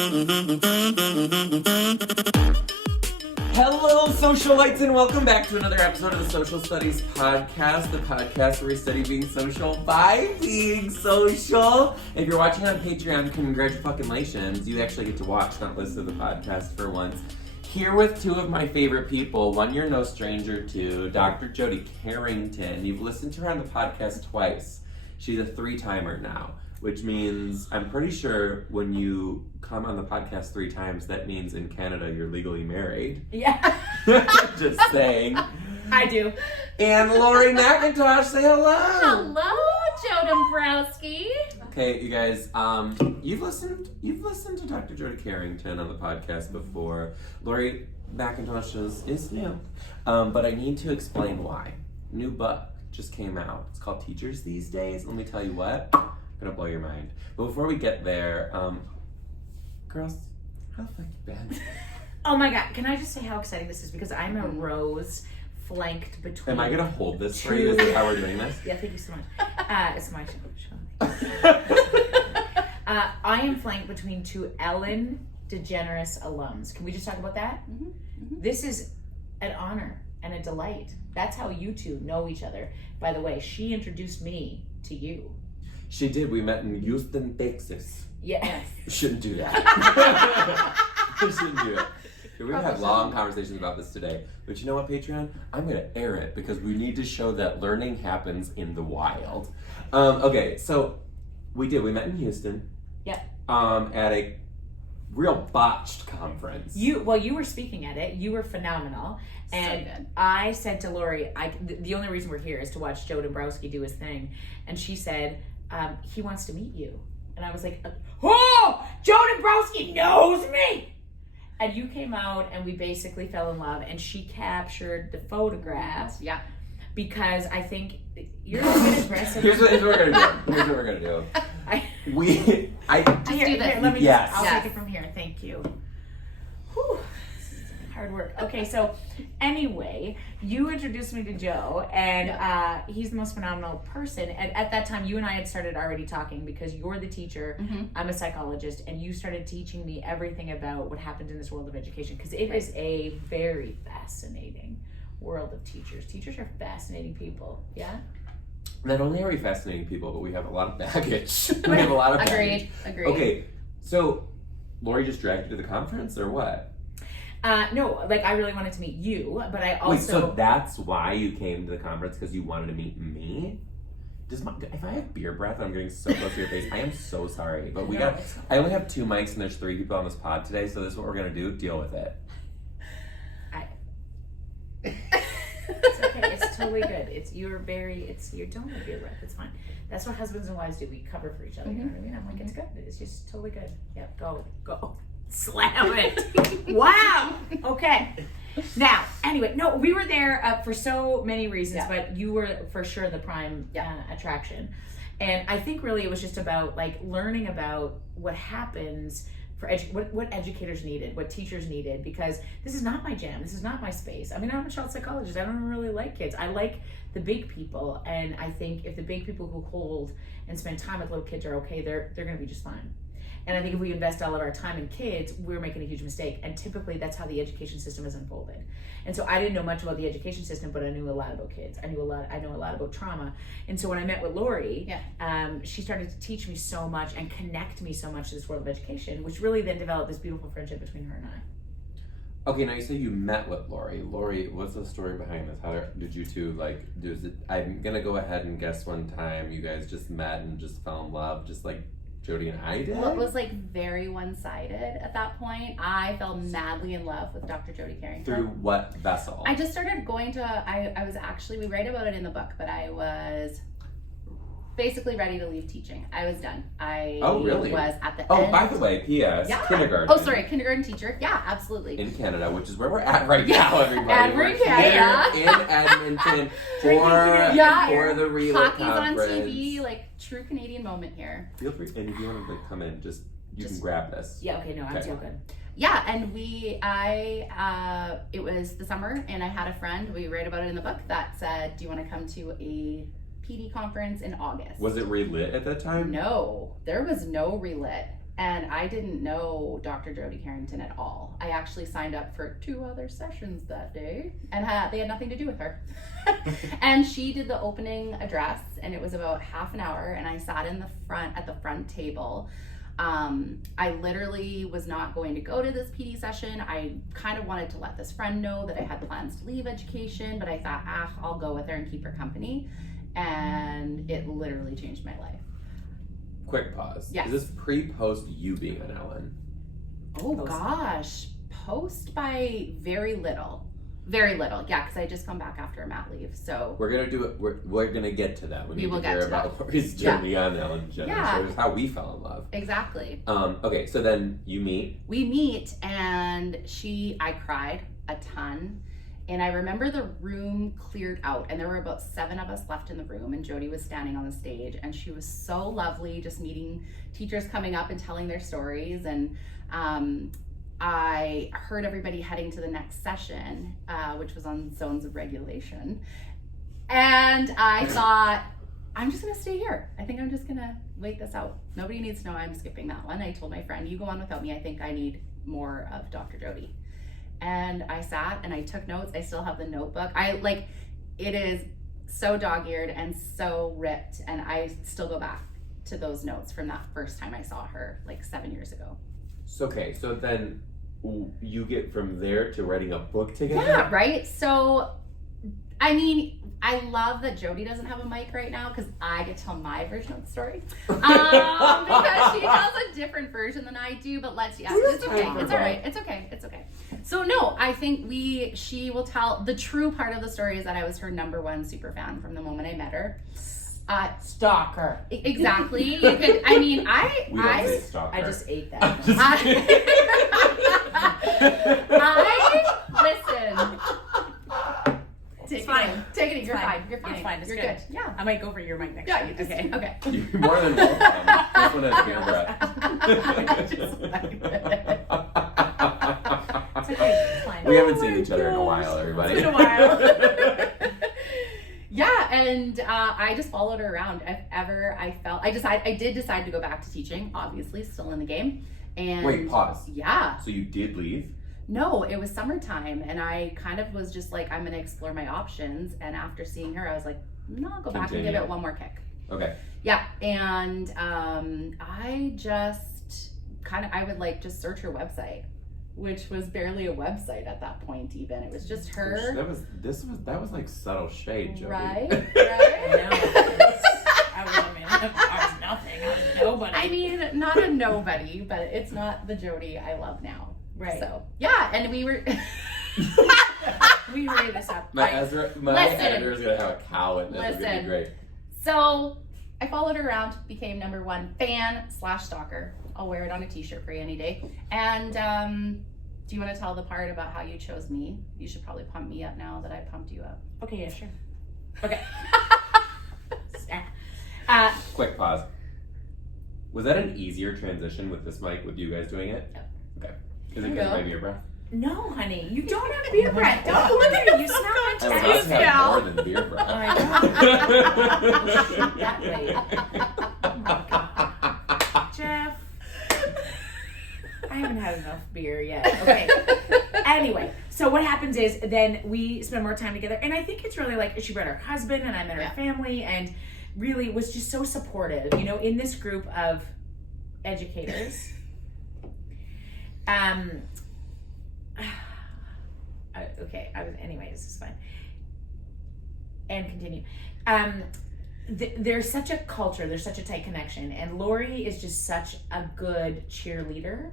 Hello, socialites, and welcome back to another episode of the Social Studies Podcast, the podcast where we study being social by being social. If you're watching on Patreon, congratulations. You actually get to watch, not listen to the podcast for once. Here with two of my favorite people, one you're no stranger to, Dr. Jody Carrington. You've listened to her on the podcast twice. She's a 3-timer now, which means I'm pretty sure when you come on the podcast 3 times, that means in Canada you're legally married. Yeah. Just saying. I do. And Laurie McIntosh, say hello. Hello, Joe Dombrowski. Okay, you guys, you've listened to Dr. Jody Carrington on the podcast before. Laurie McIntosh is new, but I need to explain why. New book just came out. It's called Teachers These Days. Let me tell you what, I'm gonna blow your mind. But before we get there, girls, how the fuck you been? Oh my God, can I just say how exciting this is? Because I'm a rose flanked between... Am I gonna hold this for you? Is this how we're doing this? Yeah, thank you so much. It's my show. I am flanked between 2 Ellen DeGeneres alums. Can we just talk about that? Mm-hmm. Mm-hmm. This is an honor and a delight. That's how you two know each other. By the way, she introduced me to you. She did. We met in Houston, Texas. Yes. You shouldn't do that. You shouldn't do it. We're going to have long conversations about this today. But you know what, Patreon? I'm going to air it because we need to show that learning happens in the wild. Okay, so we met in Houston. Yeah. At a real botched conference. You were speaking at it. You were phenomenal. And So good. I said to Laurie, the only reason we're here is to watch Joe Dombrowski do his thing. And she said, he wants to meet you. And I was like, oh, Joe Dombrowski knows me. And you came out and we basically fell in love. And she captured the photographs. Yeah. Because I think you're a bit aggressive. Here's what we're going to do. Do do this. Here, let me Yes. I'll Yes. take it from here. Thank you. Whew. Hard work. Okay, so anyway, you introduced me to Joe, and he's the most phenomenal person. And at that time, you and I had started already talking because you're the teacher, I'm a psychologist, and you started teaching me everything about what happened in this world of education because it is a very fascinating world of teachers. Teachers are fascinating people. Yeah? Not only are we fascinating people, but we have a lot of baggage. We have a lot of baggage. Agreed. Okay, so Laurie just dragged you to the conference, or what? No, like I really wanted to meet you, but I also... Wait, so that's why you came to the conference, because you wanted to meet me? If I have beer breath, I'm getting so close to your face. I am so sorry, but I only have 2 mics and there's 3 people on this pod today, so this is what we're gonna do. Deal with it. It's okay. It's totally good. You don't have beer breath. It's fine. That's what husbands and wives do. We cover for each other. You know what I mean? I'm like, it's good. It's just totally good. Yep. Go. Slam it. Wow. Okay. Now, anyway, no, we were there for so many reasons, but you were for sure the prime attraction. And I think really it was just about like learning about what happens for what educators needed, what teachers needed, because this is not my jam. This is not my space. I mean, I'm a child psychologist. I don't really like kids. I like the big people, and I think if the big people who hold and spend time with little kids are okay, they're going to be just fine. And I think if we invest all of our time in kids, we're making a huge mistake. And typically that's how the education system is unfolded. And so I didn't know much about the education system, but I knew a lot about kids. I know a lot about trauma. And so when I met with Laurie, she started to teach me so much and connect me so much to this world of education, which really then developed this beautiful friendship between her and I. Okay, now you say you met with Laurie. Laurie, what's the story behind this? How did you two I'm gonna go ahead and guess one time you guys just met and just fell in love, just like Jody and I did? Well, it was like very one-sided at that point. I fell madly in love with Dr. Jody Carrington. Through what vessel? I just started going to, we write about it in the book, but I was basically ready to leave teaching. I was done. Really? Was at the end. Oh, by the way, P.S. Kindergarten. Oh, sorry, kindergarten teacher. Yeah, absolutely. In Canada, which is where we're at right now, everybody. Edinburgh, We're Canada. here in Edmonton for the Relay Hockey's Conference. on TV, like true Canadian moment here. Feel free, and if you want to come in, you can grab this. Yeah, okay, no, I'm so good. Yeah, and it was the summer, and I had a friend, we write about it in the book, that said, do you want to come to a PD conference in August? Was it relit at that time? No, there was no relit. And I didn't know Dr. Jody Carrington at all. I actually signed up for 2 other sessions that day, and they had nothing to do with her. And she did the opening address, and it was about half an hour, and I sat in the front at the front table. I literally was not going to go to this PD session. I kind of wanted to let this friend know that I had plans to leave education, but I thought, I'll go with her and keep her company. And it literally changed my life. Quick pause. Yes. Is this pre-post you being on Ellen? Oh gosh, post by very little. Very little, yeah, because I just come back after a mat leave, so. We're gonna do it, we're gonna get to that. We will to get hear to about Lori's journey on Ellen DeGeneres. Yeah. Show, how we fell in love. Exactly. Okay, so then you meet. We meet, and I cried a ton. And I remember the room cleared out, and there were about 7 of us left in the room, and Jody was standing on the stage, and she was so lovely, just meeting teachers coming up and telling their stories. And I heard everybody heading to the next session, which was on zones of regulation. And I thought, I'm just gonna stay here. I think I'm just gonna wait this out. Nobody needs to know I'm skipping that one. I told my friend, you go on without me. I think I need more of Dr. Jody. And I sat and I took notes. I still have the notebook. It is so dog-eared and so ripped, and I still go back to those notes from that first time I saw her, 7 years ago. So then you get from there to writing a book together? Yeah, right? So, I mean, I love that Jody doesn't have a mic right now because I get to tell my version of the story. Because she tells a different version than I do, but it's okay. It's all right. It's okay. It's okay. So no, I think she will tell the true part of the story is that I was her #1 super fan from the moment I met her. Stalker. Exactly. You could. I mean, We don't say stalker. I just ate that. Listen. It's fine. Take it. You're It's fine. You're fine. It's fine. It's You're good. good. Yeah. I might go for your mic next Yeah. time. You Okay. okay. You're more than welcome. This one has beer breath. It's okay. It's fine. We haven't seen each other in a while, everybody. It's been a while. Yeah, and I just followed her around. If ever I felt, I did decide to go back to teaching. Obviously, still in the game. And Wait, pause. Yeah. So you did leave? No, it was summertime, and I kind of was just like, I'm gonna explore my options. And after seeing her, I was like, no, I'll go back and give it one more kick. Okay. Yeah, and I just I would just search her website, which was barely a website at that point. Even it was just her. That was like subtle shade, Jody. Right. I was nothing. I was nobody. I mean, not a nobody, but it's not the Jody I love now. Right. So yeah, and we were. We hurry this up. My editor is gonna have a cow in this. It's gonna be Listen. great. So I followed her around, became #1 fan / stalker. I'll wear it on a t-shirt for you any day. And do you want to tell the part about how you chose me? You should probably pump me up now that I pumped you up. Okay, yeah, sure. Okay. Quick pause. Was that an easier transition with this mic, with you guys doing it? Yep. Okay. Is it because of my beer breath? No, honey, you don't have beer breath. Don't look at me. You smell I was about fantastic. to have more than beer breath. That way. Jeff, I haven't had enough beer yet. Okay. Anyway, so what happens is then we spend more time together, and I think it's really she met her husband, and I met her family, and really was just so supportive, in this group of educators. Okay, anyways, this is fine. And continue. There's such a culture, there's such a tight connection, and Laurie is just such a good cheerleader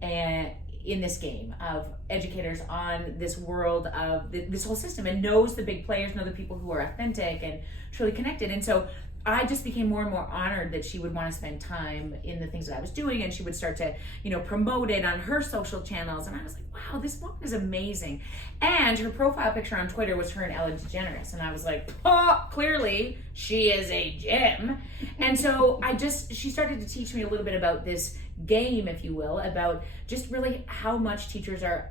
and in this game of educators on this world of this whole system, and knows the big players, know the people who are authentic and truly connected. And so I just became more and more honored that she would want to spend time in the things that I was doing, and she would start to, promote it on her social channels. And I was like, wow, this woman is amazing. And her profile picture on Twitter was her and Ellen DeGeneres. And I was like, oh, clearly she is a gem. And so she started to teach me a little bit about this game, if you will, about just really how much teachers are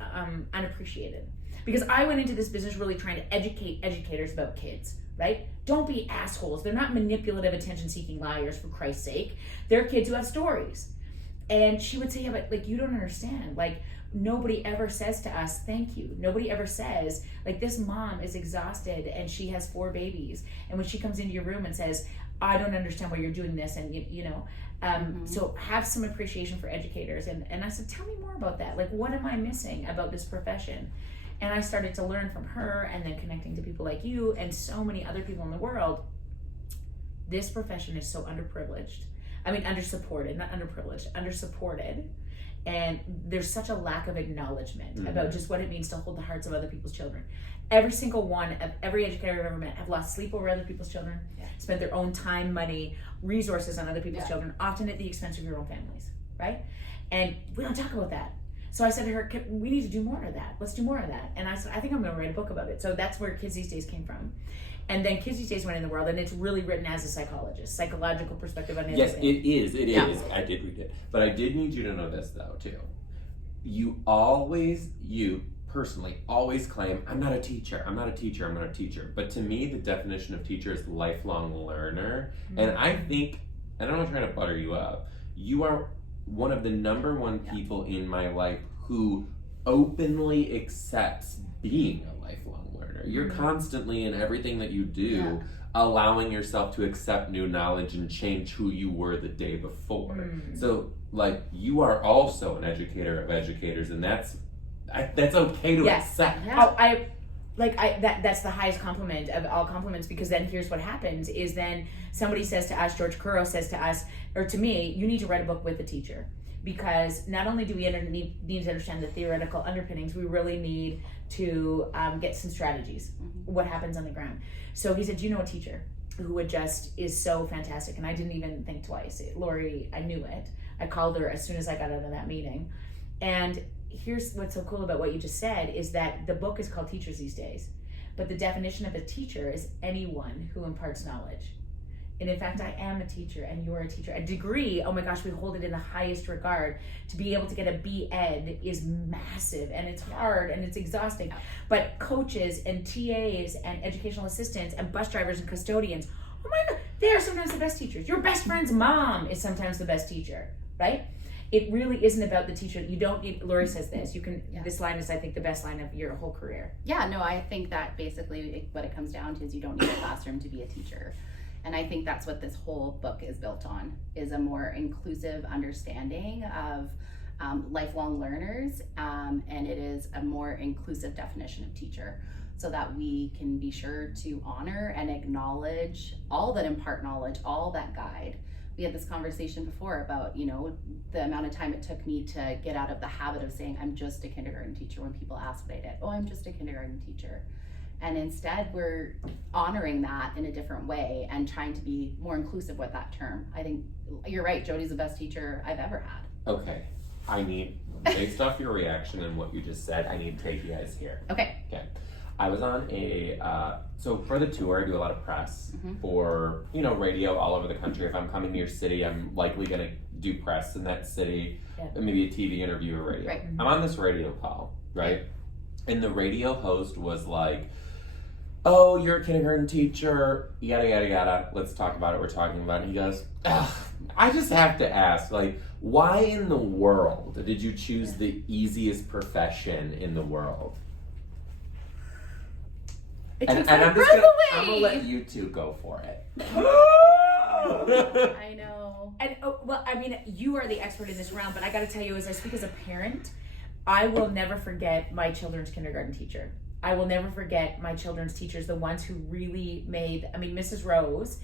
unappreciated. Because I went into this business really trying to educate educators about kids, right? Don't be assholes. They're not manipulative, attention-seeking liars, for Christ's sake. They're kids who have stories. And she would say, yeah, but like, you don't understand. Like, nobody ever says to us, thank you. Nobody ever says, like, this mom is exhausted and she has 4 babies. And when she comes into your room and says, I don't understand why you're doing this, and you know, so have some appreciation for educators. And I said, tell me more about that. Like, what am I missing about this profession? And I started to learn from her, and then connecting to people like you and so many other people in the world. This profession is so underprivileged. I mean, undersupported, not underprivileged, undersupported. And there's such a lack of acknowledgement about just what it means to hold the hearts of other people's children. Every single one of every educator I've ever met have lost sleep over other people's children, spent their own time, money, resources on other people's children, often at the expense of your own families, right? And we don't talk about that. So I said to her, we need to do more of that. Let's do more of that. And I said, I think I'm going to write a book about it. So that's where Kids These Days came from. And then Kids These Days went in the world, and it's really written as a psychologist, psychological perspective on everything. Yes, it is. I did read it. But I did need you to know this, though, too. You personally always claim, I'm not a teacher. But to me, the definition of teacher is lifelong learner. And I think, and I'm not trying to butter you up, you are one of the number one people in my life who openly accepts being a lifelong learner. You're constantly, in everything that you do, allowing yourself to accept new knowledge and change who you were the day before. So, like, you are also an educator of educators, and that's okay to accept. That's the highest compliment of all compliments, because then here's what happens is then somebody says to us, George Curro says to us, or to me, you need to write a book with a teacher, because not only do we need to understand the theoretical underpinnings, we really need to get some strategies, what happens on the ground. So he said, do you know a teacher who is so fantastic? And I didn't even think twice. Laurie, I knew it. I called her as soon as I got out of that meeting. And here's what's so cool about what you just said is that the book is called Teachers These Days, but the definition of a teacher is anyone who imparts knowledge. And in fact, I am a teacher, and you're a teacher. A degree, oh my gosh, we hold it in the highest regard. To be able to get a B.Ed is massive, and it's hard, and it's exhausting. But coaches and TAs and educational assistants and bus drivers and custodians, oh my God, they are sometimes the best teachers. Your best friend's mom is sometimes the best teacher, right? It really isn't about the teacher. You don't need, Laurie says this, you can, this line is, I think, the best line of your whole career. Yeah, no, I think that basically what it comes down to is you don't need a classroom to be a teacher. And I think that's what this whole book is built on, is a more inclusive understanding of lifelong learners, and it is a more inclusive definition of teacher, so that we can be sure to honor and acknowledge all that impart knowledge, all that guide. We had this conversation before about, you know, the amount of time it took me to get out of the habit of saying, I'm just a kindergarten teacher, when people ask what I did. Oh, I'm just a kindergarten teacher. And instead, we're honoring that in a different way and trying to be more inclusive with that term. I think you're right, Jody's the best teacher I've ever had. Okay. I need, based off your reaction and what you just said, I need to take you guys here. Okay. I was on so for the tour, I do a lot of press for, radio all over the country. If I'm coming to your city, I'm likely going to do press in that city, maybe a TV interview or radio. Right. I'm on this radio call, right? And the radio host was like, oh, you're a kindergarten teacher, yada, yada, yada. Let's talk about it. We're talking about it. And he goes, I just have to ask, why in the world did you choose the easiest profession in the world? And I'm just gonna let you two go for it. I know. And you are the expert in this round, but I got to tell you, as I speak as a parent, I will never forget my children's kindergarten teacher. I will never forget my children's teachers, the ones who really made, Mrs. Rose.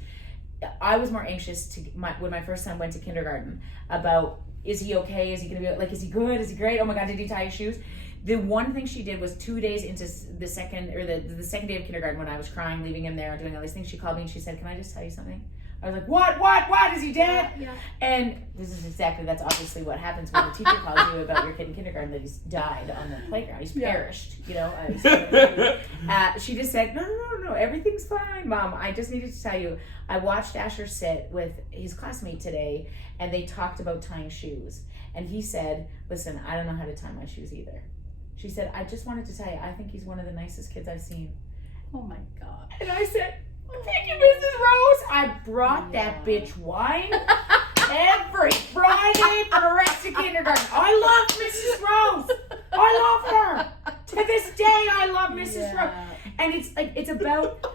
I was more anxious when my first son went to kindergarten about, is he okay? Is he going to be, is he good? Is he great? Oh my God, did he tie his shoes? The one thing she did was 2 days into the second day of kindergarten, when I was crying, leaving him there, doing all these things, she called me and she said, can I just tell you something? I was like, what? Is he dead? Yeah. And that's obviously what happens when the teacher calls you about your kid in kindergarten, that he's died on the playground. He's perished, she just said, no, everything's fine, Mom. I just needed to tell you, I watched Asher sit with his classmate today, and they talked about tying shoes. And he said, listen, I don't know how to tie my shoes either. She said, I just wanted to tell you, I think he's one of the nicest kids I've seen. Oh my God. And I said, thank you, Mrs. Rose. I brought that bitch wine. every Friday for the rest of kindergarten. I love Mrs. Rose. I love her. To this day, I love Mrs. Rose. And it's like, it's about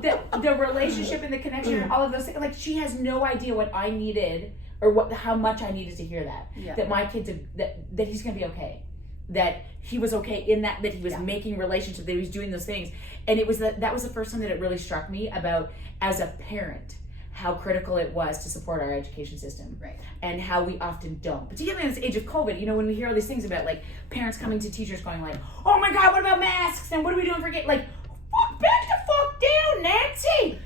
the relationship and the connection and all of those things. Like, she has no idea what I needed or how much I needed to hear that. Yeah. That my kids, that he's going to be okay. That he was okay in that he was making relationships, that he was doing those things. And it was that was the first time that it really struck me about, as a parent, how critical it was to support our education system. Right. And how we often don't. Particularly in this age of COVID, you know, when we hear all these things about, like, parents coming to teachers going like, oh my God, what about masks? And what are we doing for like, back the fuck down, Nancy!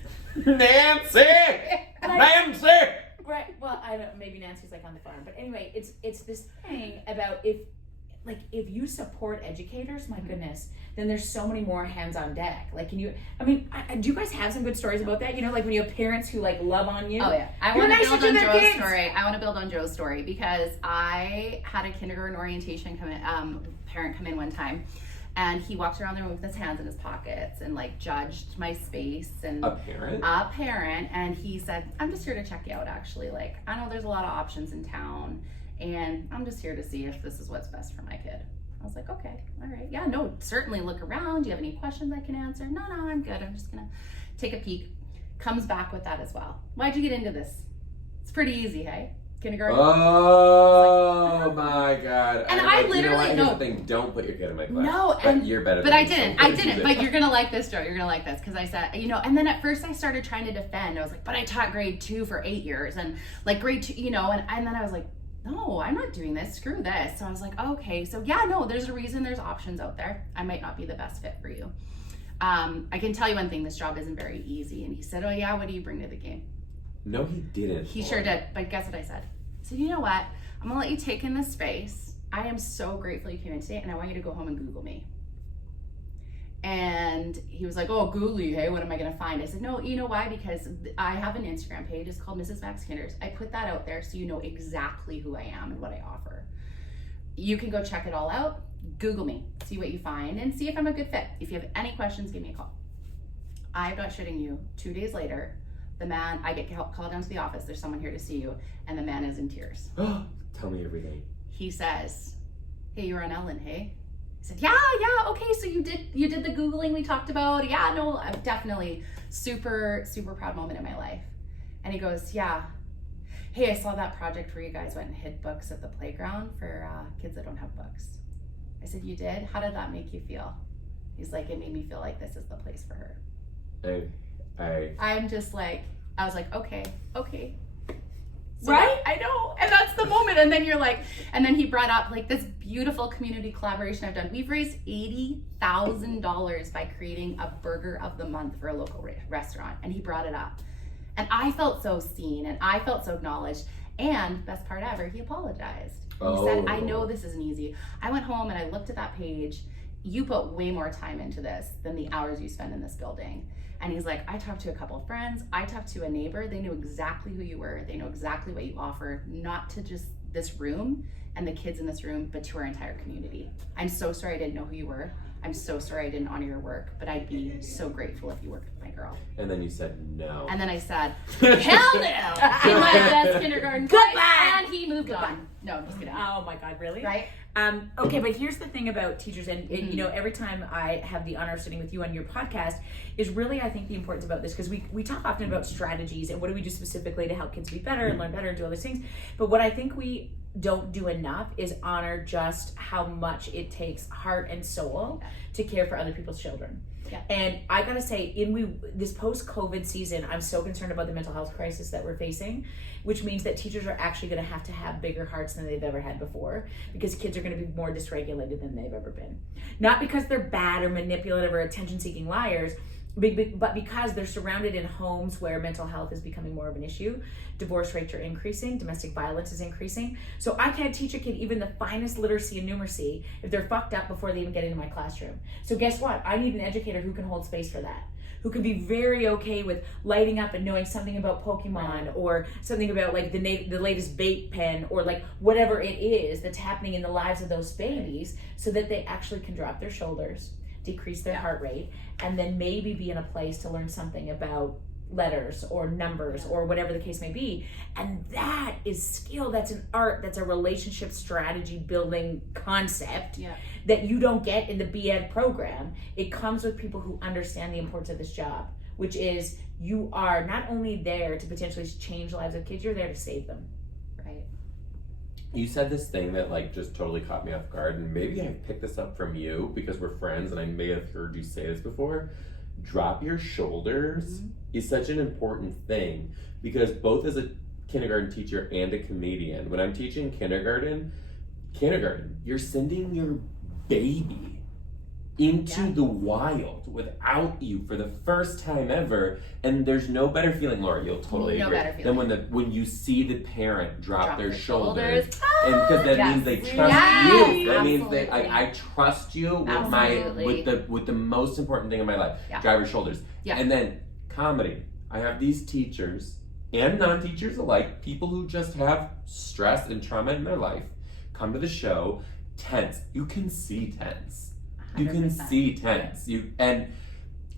Nancy! Right, well, I don't, maybe Nancy's like on the farm. But anyway, it's this thing about if you support educators, my goodness, then there's so many more hands on deck. Like, do you guys have some good stories about that? You know, like when you have parents who like love on you? Oh yeah. I want to build on Joe's story. I want to build on Joe's story because I had a kindergarten orientation parent come in one time, and he walked around the room with his hands in his pockets and like judged my space. And a parent, and he said, I'm just here to check you out, actually. Like, I know there's a lot of options in town, and I'm just here to see if this is what's best for my kid. I was like, okay, all right. Yeah, no, certainly look around. Do you have any questions I can answer? No, I'm good. I'm just gonna take a peek. Comes back with that as well. Why'd you get into this? It's pretty easy, hey? Kindergarten. Oh my God. And I literally Here's the thing, don't put your kid in my class. No, but you're better but than I me, didn't. so I didn't. But you're gonna like this, Joe. You're gonna like this because I said, and then at first I started trying to defend. I was like, but I taught grade 2 for 8 years, and like grade 2, and then I was like, no, I'm not doing this. Screw this. So I was like, okay, so yeah, no, there's a reason there's options out there. I might not be the best fit for you. I can tell you one thing, this job isn't very easy. And he said, oh yeah, what do you bring to the game? No, he didn't. He sure did. But guess what I said? I said, you know what? I'm gonna let you take in this space. I am so grateful you came in today, and I want you to go home and Google me. And he was like, oh, Googly, hey, what am I gonna find? I said, no, you know why? Because I have an Instagram page. It's called Mrs. Max Kinders. I put that out there so you know exactly who I am and what I offer. You can go check it all out. Google me, see what you find, and see if I'm a good fit. If you have any questions, give me a call. I'm not shitting you. 2 days later, the man, I get called down to the office. There's someone here to see you, and the man is in tears. Tell me everything. He says, hey, you're on Ellen, hey? I said, yeah, okay, so you did the Googling we talked about? Yeah, no, I'm definitely super, super proud moment in my life. And he goes, yeah. Hey, I saw that project where you guys went and hid books at the playground for kids that don't have books. I said, you did? How did that make you feel? He's like, it made me feel like this is the place for her. I'm just like, I was like, okay. So right? I know. And that's the moment. And then you're like, and then he brought up like this beautiful community collaboration I've done. We've raised $80,000 by creating a burger of the month for a local restaurant. And he brought it up. And I felt so seen and I felt so acknowledged. And best part ever, he apologized. He said, I know this isn't easy. I went home and I looked at that page. You put way more time into this than the hours you spend in this building. And he's like, I talked to a couple of friends. I talked to a neighbor. They knew exactly who you were. They know exactly what you offer, not to just this room and the kids in this room, but to our entire community. I'm so sorry I didn't know who you were. I'm so sorry I didn't honor your work, but I'd be so grateful if you worked with my girl. And then you said no. And then I said, hell no! In my best kindergarten. Goodbye! And he moved on. No, I'm just kidding. Oh my God, really? Right? Okay, but here's the thing about teachers, and every time I have the honor of sitting with you on your podcast, is really, I think, the importance about this, because we talk often about strategies and what do we do specifically to help kids be better and learn better and do all these things. But what I think we don't do enough is honor just how much it takes heart and soul to care for other people's children. Yeah. And I gotta say, this post-COVID season, I'm so concerned about the mental health crisis that we're facing, which means that teachers are actually gonna have to have bigger hearts than they've ever had before, because kids are gonna be more dysregulated than they've ever been. Not because they're bad or manipulative or attention-seeking liars, but because they're surrounded in homes where mental health is becoming more of an issue. Divorce rates are increasing, domestic violence is increasing. So I can't teach a kid even the finest literacy and numeracy if they're fucked up before they even get into my classroom. So guess what? I need an educator who can hold space for that, who can be very okay with lighting up and knowing something about Pokemon or something about like the latest vape pen or like whatever it is that's happening in the lives of those babies, so that they actually can drop their shoulders, decrease their heart rate, and then maybe be in a place to learn something about letters or numbers or whatever the case may be. And that is skill, that's an art, that's a relationship strategy building concept that you don't get in the BEd program. It comes with people who understand the importance of this job, which is you are not only there to potentially change lives of kids, you're there to save them. Right. You said this thing that like just totally caught me off guard, and maybe I picked this up from you because we're friends and I may have heard you say this before. Drop your shoulders is such an important thing, because both as a kindergarten teacher and a comedian, when I'm teaching kindergarten, you're sending your baby into the wild without you for the first time ever, and there's no better feeling, Laura, you'll totally agree, than when you see the parent drop their shoulders. And because that means they trust you. That means that I trust you with the most important thing in my life. Drop your shoulders. And then comedy. I have these teachers and non-teachers alike, people who just have stress and trauma in their life, come to the show tense. You can see tense. 100%. You can see tense.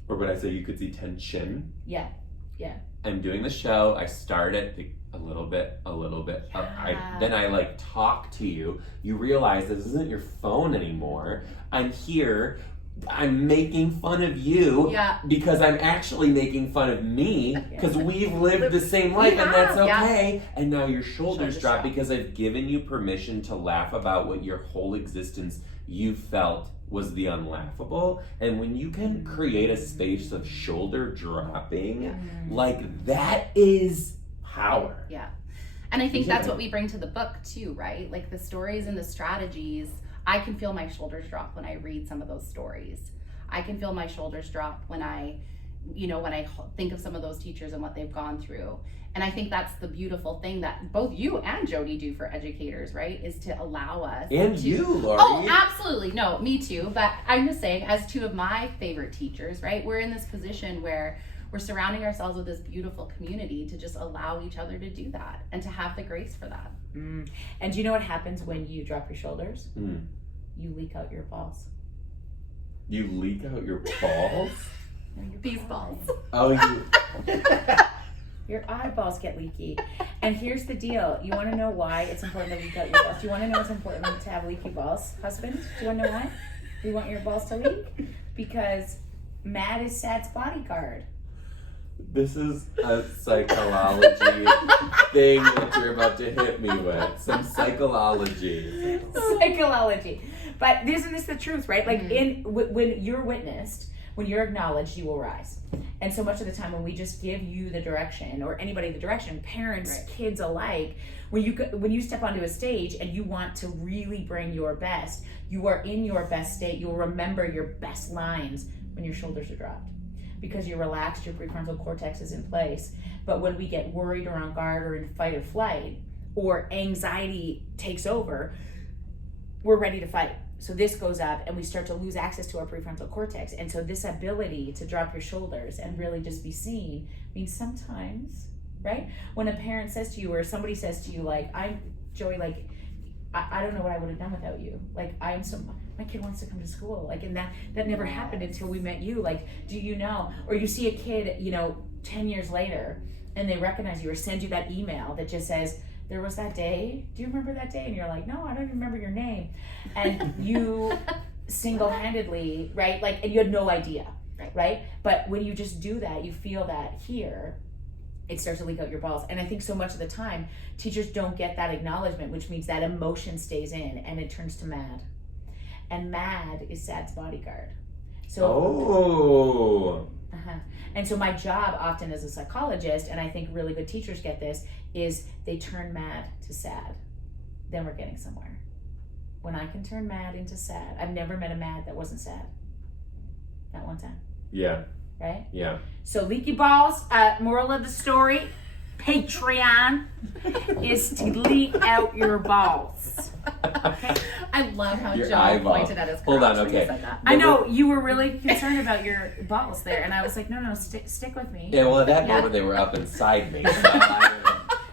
Or would I say you could see tension? Yeah. I'm doing the show. I start at a little bit. Then I like talk to you. You realize this isn't your phone anymore. I'm here. I'm making fun of you because I'm actually making fun of me because we've lived the same life, and that's okay. And now your shoulders drop because I've given you permission to laugh about what your whole existence you felt was the unlaughable. And when you can create a space of shoulder dropping, like that is power. Yeah. And I think that's what we bring to the book too, right? Like the stories and the strategies. I can feel my shoulders drop when I read some of those stories. I can feel my shoulders drop when I think of some of those teachers and what they've gone through. And I think that's the beautiful thing that both you and Jody do for educators, right? Is to allow us you, Laurie. Oh, absolutely. No, me too. But I'm just saying, as two of my favorite teachers, right? We're in this position where we're surrounding ourselves with this beautiful community to just allow each other to do that and to have the grace for that. And do you know what happens when you drop your shoulders? You leak out your balls. You leak out your balls? These balls. Oh, you... Your eyeballs get leaky. And here's the deal. You want to know why it's important to leak out your balls? Do you want to know what's important to have leaky balls, husband? Do you want to know why? Do you want your balls to leak? Because Matt is Sad's bodyguard. This is a psychology thing that you're about to hit me with. Some psychology. Psychology. But isn't this the truth, right? Like when you're witnessed, when you're acknowledged, you will rise. And so much of the time when we just give you the direction, or anybody the direction, parents, kids alike, when you step onto a stage and you want to really bring your best, you are in your best state. You'll remember your best lines when your shoulders are dropped, because you're relaxed, your prefrontal cortex is in place. But when we get worried or on guard or in fight or flight, or anxiety takes over, we're ready to fight. So this goes up and we start to lose access to our prefrontal cortex. And so this ability to drop your shoulders and really just be seen means sometimes, right? When a parent says to you, or somebody says to you, like, Joey, like, I don't know what I would have done without you. Like, my kid wants to come to school. Like, and that never happened until we met you. Like, do you know? Or you see a kid, 10 years later, and they recognize you or send you that email that just says, there was that day, do you remember that day? And you're like, no, I don't even remember your name. And you single-handedly, right? Like, and you had no idea, right? But when you just do that, you feel that here, it starts to leak out your balls. And I think so much of the time, teachers don't get that acknowledgement, which means that emotion stays in and it turns to mad. And mad is Sad's bodyguard. So, And so my job often as a psychologist, and I think really good teachers get this, is they turn mad to sad. Then we're getting somewhere. When I can turn mad into sad, I've never met a mad that wasn't sad. Not one time. Yeah. Right? Yeah. So leaky balls, moral of the story, Patreon, is to leak out your balls. Okay? I love how Your Joe eyeball. pointed at his crotch. Hold on, when he okay. said that. I know, you were really concerned about your balls there, and I was like, no, stick with me. Yeah, well, at that moment, they were up inside me. So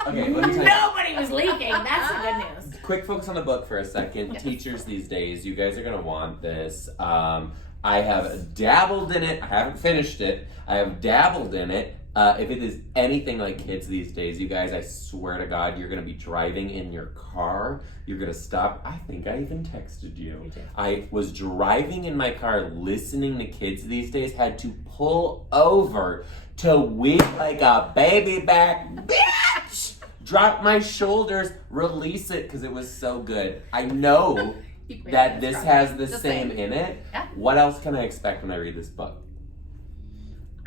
okay, let me tell you. Nobody was leaking. That's the good news. Quick focus on the book for a second. Teachers these days, you guys are going to want this. I have dabbled in it. I haven't finished it. I have dabbled in it. If it is anything like kids these days, you guys, I swear to God, you're going to be driving in your car. You're going to stop. I think I even texted you. You did. I was driving in my car listening to kids these days, had to pull over to weep like a baby back bitch. Drop my shoulders, release it because it was so good. I know that this has the same in it. Yeah. What else can I expect when I read this book?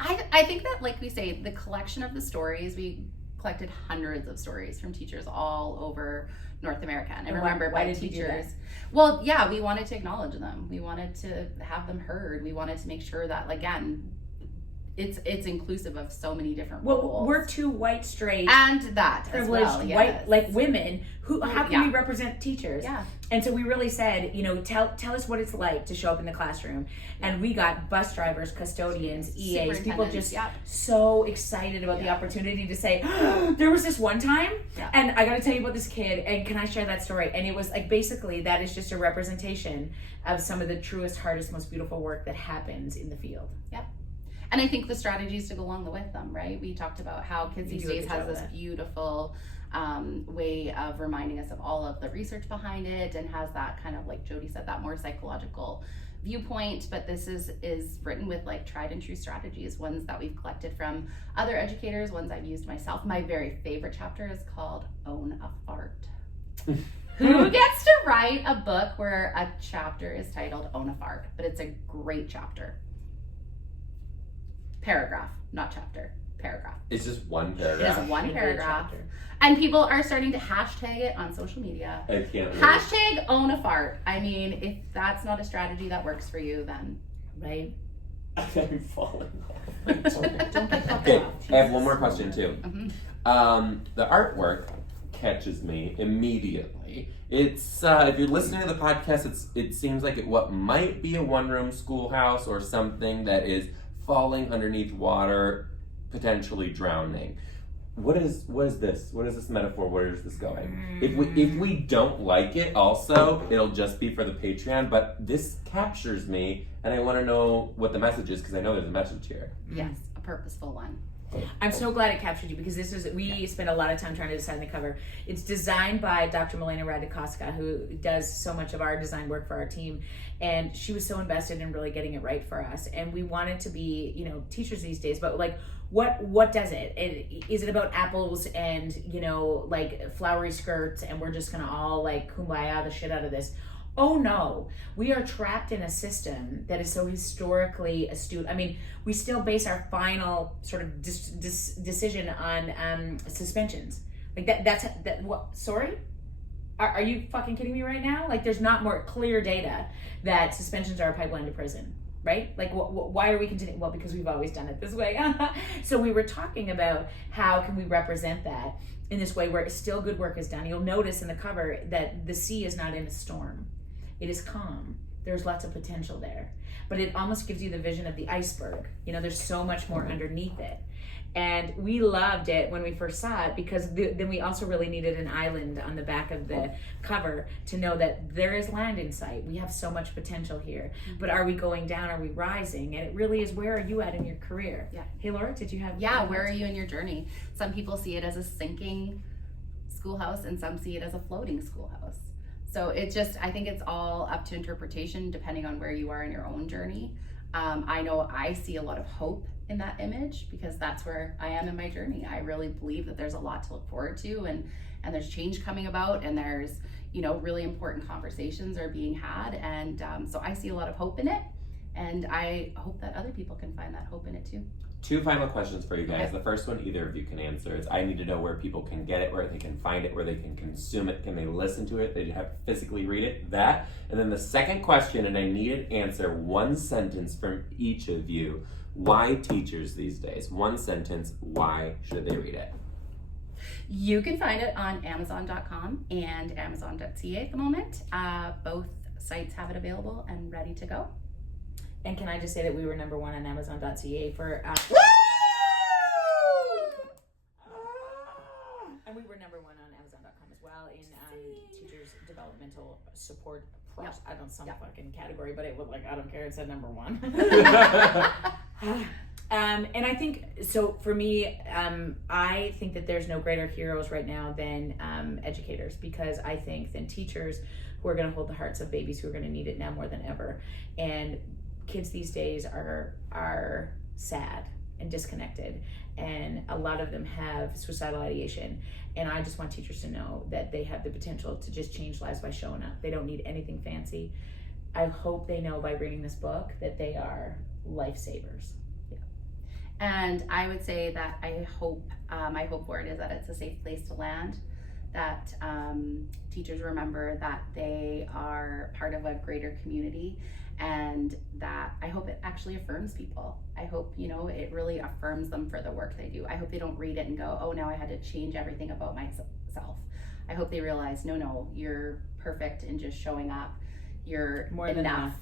I think that, like we say, the collection of the stories, we collected hundreds of stories from teachers all over North America. And I remember why by did you do teachers. that? Well, yeah, we wanted to acknowledge them. We wanted to have them heard. We wanted to make sure that, again, it's inclusive of so many different roles. Well, we're two white, straight, and that privileged as well, yes. white like women who how can we represent teachers? Yeah. And so we really said, tell us what it's like to show up in the classroom. And we got bus drivers, custodians, EAs, people just so excited about the opportunity to say, there was this one time, and I got to tell you about this kid, and can I share that story? And it was like, basically, that is just a representation of some of the truest, hardest, most beautiful work that happens in the field. Yep. And I think the strategies to go along with them, right? We talked about how Kids These Days has this beautiful way of reminding us of all of the research behind it, and has that kind of, like Jody said, that more psychological viewpoint. But this is written with like tried and true strategies, ones that we've collected from other educators, ones I've used myself. My very favorite chapter is called Own a Fart. Who gets to write a book where a chapter is titled Own a Fart? But it's a great chapter. Paragraph, not chapter. Paragraph. It's just one paragraph. It is one paragraph. And people are starting to hashtag it on social media. I can't Hashtag own a fart. I mean, if that's not a strategy that works for you, then right? I'm falling off. Don't get fucked Okay, off. I have one more question too. Mm-hmm. The artwork catches me immediately. It's if you're listening to the podcast, it seems like what might be a one-room schoolhouse or something that is falling underneath water, potentially drowning. What is this? What is this metaphor? Where is this going? If we don't like it, also it'll just be for the Patreon. But this captures me, and I want to know what the message is because I know there's a message here. Yes, a purposeful one. I'm so glad it captured you because we spent a lot of time trying to design the cover. It's designed by Dr. Milena Radikoska, who does so much of our design work for our team, and she was so invested in really getting it right for us. And we wanted to be, teachers these days, but like, what does it? Is it about apples and like flowery skirts, and we're just gonna all like kumbaya the shit out of this? Oh no, we are trapped in a system that is so historically astute. I mean, we still base our final sort of decision on suspensions. Like that. What? Sorry, are you fucking kidding me right now? Like, there's not more clear data that suspensions are a pipeline to prison, right? Like, why are we continuing? Well, because we've always done it this way. So we were talking about how can we represent that in this way where still good work is done. You'll notice in the cover that the sea is not in a storm. It is calm. There's lots of potential there. But it almost gives you the vision of the iceberg. There's so much more underneath it. And we loved it when we first saw it because then we also really needed an island on the back of the cover to know that there is land in sight. We have so much potential here. But are we going down? Are we rising? And it really is, where are you at in your career? Yeah. Hey, Laura, did you have... Yeah, where are you in your journey? Some people see it as a sinking schoolhouse and some see it as a floating schoolhouse. So I think it's all up to interpretation depending on where you are in your own journey. I know I see a lot of hope in that image because that's where I am in my journey. I really believe that there's a lot to look forward to and there's change coming about and there's, really important conversations are being had. And so I see a lot of hope in it and I hope that other people can find that hope in it too. 2 final questions for you guys. Okay. The first one, either of you can answer, is I need to know where people can get it, where they can find it, where they can consume it. Can they listen to it? They have to physically read it. That. And then the second question, and I need an answer, 1 sentence from each of you. Why teachers these days? 1 sentence. Why should they read it? You can find it on Amazon.com and Amazon.ca at the moment. Both sites have it available and ready to go. And can I just say that we were #1 on Amazon.ca for... And we were #1 on Amazon.com as well in teachers' developmental support cross out on some Yep. fucking category, but it would I don't care. It said number 1. And I think so. For me, I think that there's no greater heroes right now than educators, because I think than teachers who are going to hold the hearts of babies who are going to need it now more than ever. And kids these days are sad and disconnected, and a lot of them have suicidal ideation. And I just want teachers to know that they have the potential to just change lives by showing up. They don't need anything fancy. I hope they know by reading this book that they are lifesavers. And I would say that I hope, my hope for it is that it's a safe place to land, that teachers remember that they are part of a greater community, and that I hope it actually affirms people. I hope, it really affirms them for the work they do. I hope they don't read it and go, oh, now I had to change everything about myself. I hope they realize, no, you're perfect in just showing up. You're More than enough.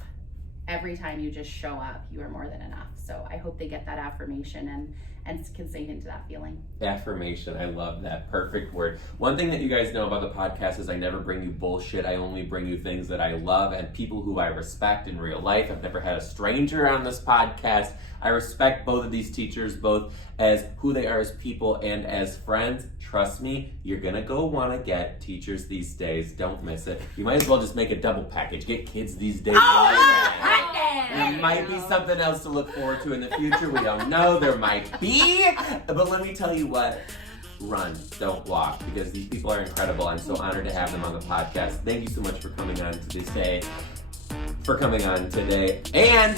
Every time you just show up, you are more than enough. So I hope they get that affirmation and can sink into that feeling. Affirmation. I love that. Perfect word. One thing that you guys know about the podcast is I never bring you bullshit. I only bring you things that I love and people who I respect in real life. I've never had a stranger on this podcast. I respect both of these teachers, both as who they are as people and as friends. Trust me, you're gonna go want to get teachers these days. Don't miss it. You might as well just make a double package. Get kids these days. There might be something else to look forward to in the future. We don't know. There might be. But let me tell you what. Run. Don't walk. Because these people are incredible. I'm so honored to have them on the podcast. Thank you so much for coming on today. And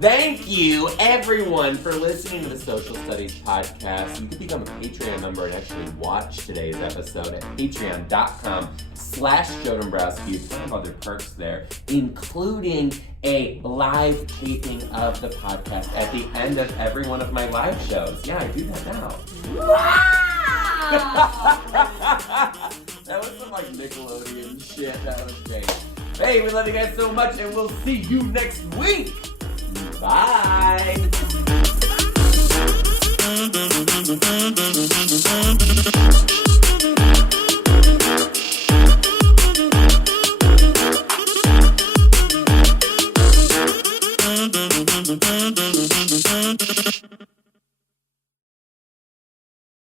thank you, everyone, for listening to the Social Studies Podcast. You can become a Patreon member and actually watch today's episode at patreon.com/JoDombrowski. A ton of other perks there, including a live taping of the podcast at the end of every one of my live shows. Yeah, I do that now. Wow! That was some Nickelodeon shit. That was great. Hey, we love you guys so much, and we'll see you next week. Bye.